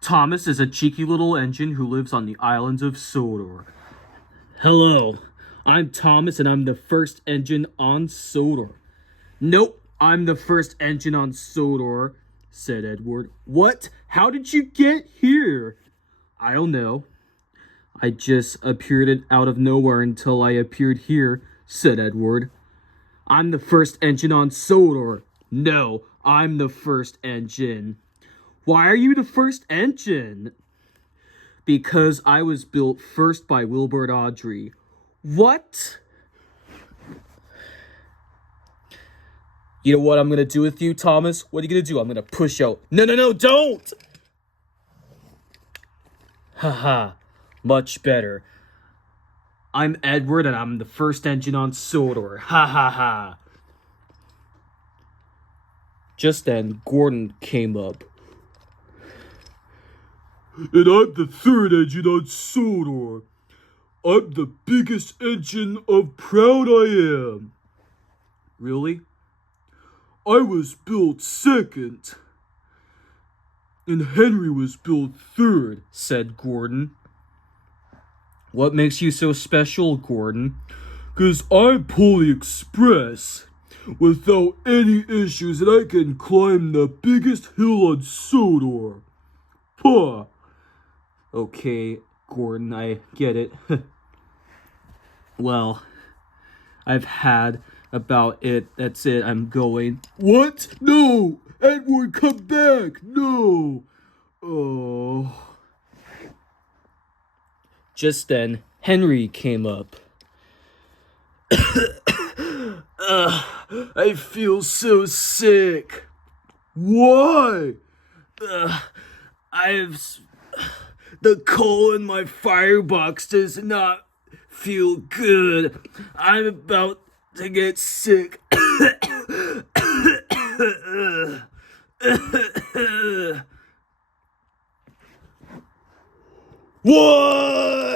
Thomas is a cheeky little engine who lives on the islands of Sodor. Hello, I'm Thomas and I'm the first engine on Sodor. Nope, I'm the first engine on Sodor, said Edward. What? How did you get here? I don't know. I just appeared out of nowhere until I appeared here, said Edward. I'm the first engine on Sodor. No, I'm the first engine. Why are you the first engine? Because I was built first by Wilbert Audrey. What? You know what I'm gonna do with you, Thomas? What are you gonna do? I'm gonna push out. No, don't! Haha, much better. I'm Edward and I'm the first engine on Sodor. Ha ha ha. Just then, Gordon came up. And I'm the third engine on Sodor. I'm the biggest engine of Proud I Am. Really? I was built second. And Henry was built third, said Gordon. What makes you so special, Gordon? 'Cause I pull the express without any issues and I can climb the biggest hill on Sodor. Puh. Okay, Gordon, I get it. Well, I've had about it. That's it. I'm going. What? No! Edward, come back! No! Oh. Just then, Henry came up. I feel so sick. Why? The coal in my firebox does not feel good. I'm about to get sick. What?